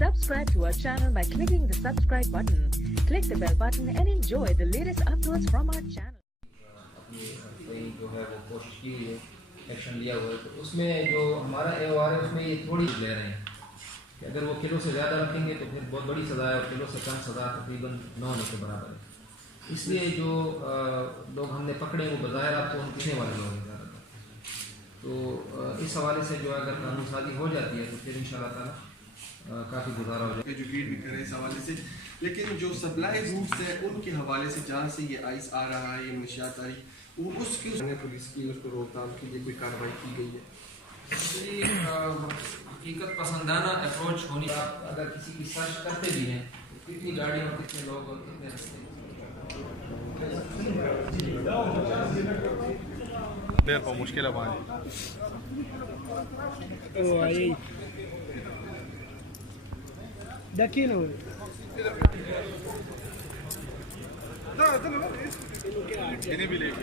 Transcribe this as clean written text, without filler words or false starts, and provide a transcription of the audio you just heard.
Subscribe to our channel by clicking the subscribe button. Click the bell button and enjoy the latest uploads from our channel. اپنی کہیں جو ہے وہ کوشش کی ہوئی ہے، ایکشن لیا ہوا ہے، تو اس میں جو ہمارا AOR ہے اس میں یہ تھوڑی لے رہے ہیں کہ اگر وہ کلو سے زیادہ رکھیں گے تو پھر بہت بڑی سزا ہے، اور کلو سے کم سزا تقریباً 9 ہونے کے برابر ہے۔ اس لیے جو لوگ ہم نے پکڑے وہ بظاہر آپ کو ان پیچھے والے لوگ ہیں زیادہ تر، تو اس حوالے سے جو ہے اگر قانون سازی ہو جاتی ہے تو پھر ان شاء اللہ تعالیٰ کافی گزارا ہو جائے گا۔ ایجوکیٹ بھی کریں اس حوالے سے، لیکن جو سپلائی روٹس ہیں ان کے حوالے سے جہاں سے یہ آئس آ رہا ہے، یہ منشیات آ رہی ہے، وہ اس کی پولیس کی اس کو روک تھام کے لیے کوئی کارروائی کی گئی ہے؟ حقیقت پسندانہ اپروچ ہونی، آپ اگر کسی کی سرچ کرتے بھی ہیں کتنی گاڑیوں اور کتنے لوگ اور کتنے رستے دیر کو مشکل ہے بھائی دکینو انہیں بھی لے کے